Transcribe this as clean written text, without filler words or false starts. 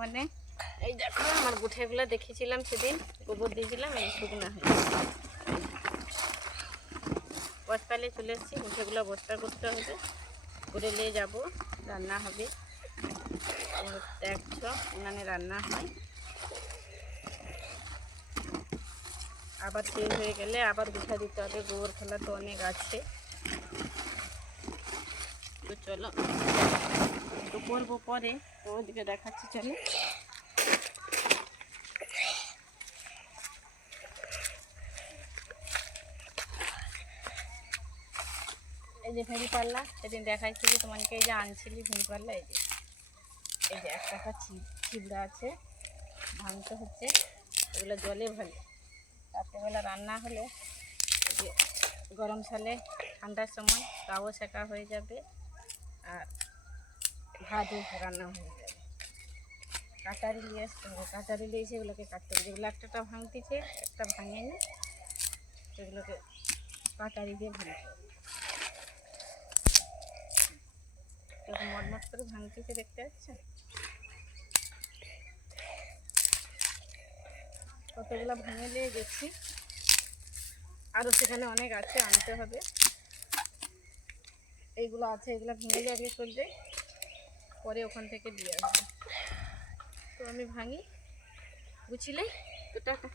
মানে এই দেখো আমার গুঠেগুলো দেখেছিলাম সেদিন, গোবর দিয়েছিলাম, এই শুকনা হয়ে বস্তালে চলে এসেছি। গুঠেগুলো বস্তা করতে হবে, করে নিয়ে যাবো, রান্না হবে। দেখছো উনানে রান্না হয়, আবার শেষ হয়ে গেলে আবার গুঠা দিতে হবে। গোবর ফেলা তো অনেক আছে, তো চলো তো করবো পরে, তো ওদিকে দেখাচ্ছি। চলো এই যে ভেড়ি পাল্লা সেদিন দেখাইছিলি তোমাকে, এই যে আনছিলি ভেড়ি পাল্লা, এই যে একটা ছিবড়া আছে, ভাঙতে হচ্ছে। এগুলো জলে ভালো, রাত্রেবেলা রান্না হলে এই যে গরম সালে ঠান্ডার সময় তাও সেকা হয়ে যাবে, আর ভাতও রান্না হয়ে যাবে। কাটারি নিয়ে আসতে হবে, কাটারি নিয়ে এসে এগুলোকে কাটতে হবে। যেগুলো একটা ভাঙতেছে, একটা ভাঙেনি, সেগুলোকে কাটারি দিয়ে ভাঙতে হবে। এরকম মটমট করে ভাঙতেছে, দেখতে পাচ্ছেন কতগুলো ভেঙে নিয়ে গেছি, আরও সেখানে অনেক আছে, আনতে হবে। এইগুলো আছে, এগুলো ভেঙে যাবে করবে, পরে ওখান থেকে দিয়ে আসবে। তো আমি ভাঙি, বুঝলে তো টাটা।